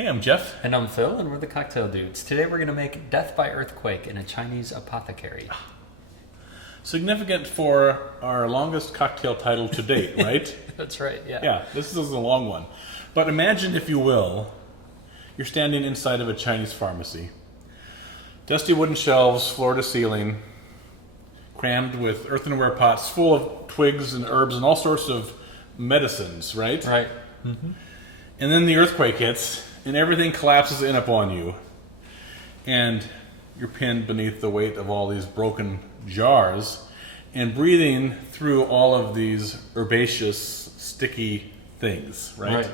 Hey, I'm Jeff. And I'm Phil, and we're the Cocktail Dudes. Today we're going to make Death by Earthquake in a Chinese apothecary. Significant for our longest cocktail title to date, right? That's right, yeah. Yeah, this is a long one. But imagine, if you will, you're standing inside of a Chinese pharmacy. Dusty wooden shelves, floor to ceiling, crammed with earthenware pots full of twigs and herbs and all sorts of medicines, right? Right. Mm-hmm. And then the earthquake hits, and everything collapses in upon you. And you're pinned beneath the weight of all these broken jars and breathing through all of these herbaceous, sticky things, right?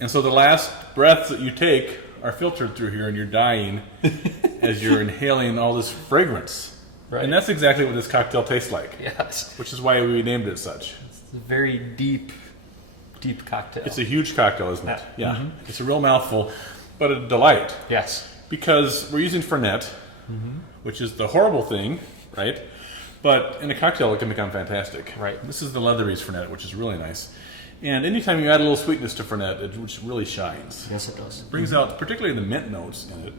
And so the last breaths that you take are filtered through here, and you're dying as you're inhaling all this fragrance. Right. And that's exactly what this cocktail tastes like. Yes. Which is why we named it such. It's a very deep cocktail. It's a huge cocktail, isn't it? Yeah. Yeah. Mm-hmm. It's a real mouthful, but a delight. Yes. Because we're using Fernet, which is the horrible thing, right? But in a cocktail, it can become fantastic. Right. This is the LETHERBEE's Fernet, which is really nice. And anytime you add a little sweetness to Fernet, it really shines. Yes, it does. It brings out particularly the mint notes in it.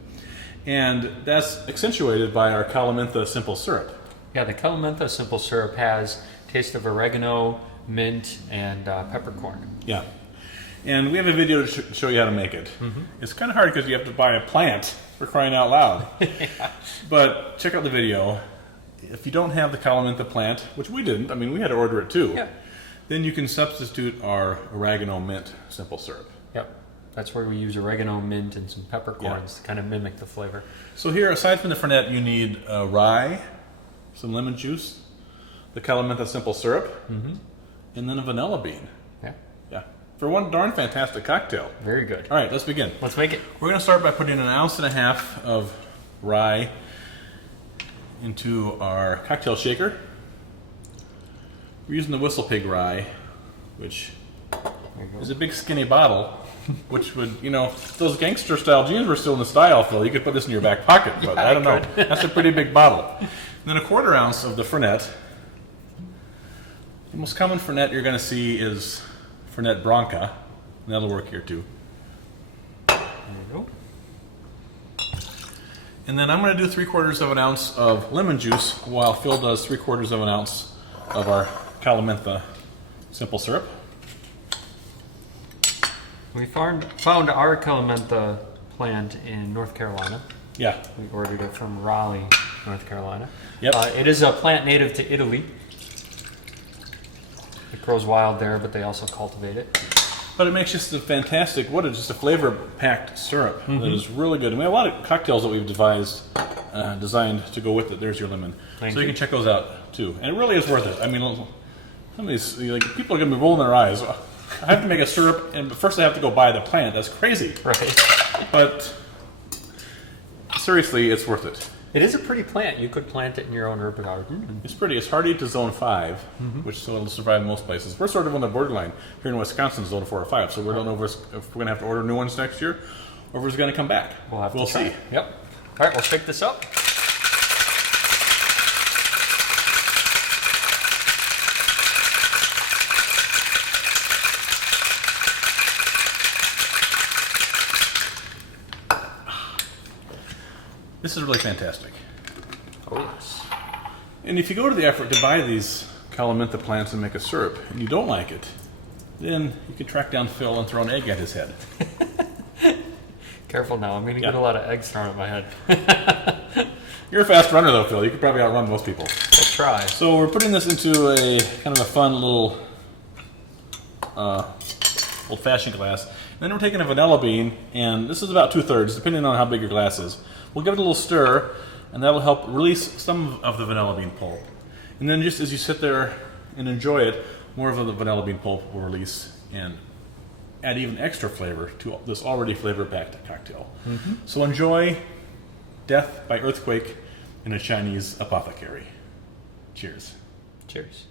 And that's accentuated by our Calamintha Simple Syrup. Yeah, the Calamintha Simple Syrup has taste of oregano, mint, and peppercorn. Yeah. And we have a video to show you how to make it. It's kind of hard because you have to buy a plant, for crying out loud. Yeah. But check out the video. If you don't have the Calamintha plant, which we didn't, I mean, we had to order it too, then you can substitute our Oregano-Mint Simple Syrup. Yep. That's where we use oregano, mint, and some peppercorns to kind of mimic the flavor. So here, aside from the Fernet, you need rye, some lemon juice, the Calamintha Simple Syrup, and then a vanilla bean. Yeah. Yeah. For one darn fantastic cocktail. Very good. All right, let's begin. Let's make it. We're going to start by putting 1.5 ounces of rye into our cocktail shaker. We're using the WHISTLEPIG rye, which is a big skinny bottle, which would, you know, if those gangster style jeans were still in the style, Phil, you could put this in your back pocket, but I don't know. That's a pretty big bottle. And then 1/4 ounce of the Fernet. The most common Fernet you're going to see is Fernet Branca, and that'll work here too. There we go. And then I'm going to do 3/4 ounce of lemon juice while Phil does 3/4 ounce of our Calamintha Simple Syrup. We found our Calamintha plant in North Carolina. Yeah. We ordered it from Raleigh, North Carolina. Yep. It is a plant native to Italy. It grows wild there, but they also cultivate it. But it makes just a fantastic, just a flavor-packed syrup that is really good. And we have a lot of cocktails that we've designed to go with it. There's your lemon. Thank you you. can check those out too. And it really is worth it. I mean, some of these, like, people are going to be rolling their eyes. I have to make a syrup, and first I have to go buy the plant. That's crazy. Right. But seriously, it's worth it. It is a pretty plant. You could plant it in your own herb garden. It's pretty. It's hardy to zone 5, which so it'll survive in most places. We're sort of on the borderline here in Wisconsin, zone 4 or 5. So we don't know if we're going to have to order new ones next year, or if it's going to come back. We'll see. Yep. All right, we'll shake this up. This is really fantastic. Oh yes. And if you go to the effort to buy these Calamintha plants and make a syrup, and you don't like it, then you can track down Phil and throw an egg at his head. Careful now, I'm going to get a lot of eggs thrown at my head. You're a fast runner though, Phil. You could probably outrun most people. I'll try. So we're putting this into a kind of a fun little old-fashioned glass. And then we're taking a vanilla bean, and this is about 2/3, depending on how big your glass is. We'll give it a little stir, and that'll help release some of the vanilla bean pulp. And then just as you sit there and enjoy it, more of the vanilla bean pulp will release and add even extra flavor to this already flavor-packed cocktail. So enjoy Death by Earthquake in a Chinese apothecary. Cheers. Cheers.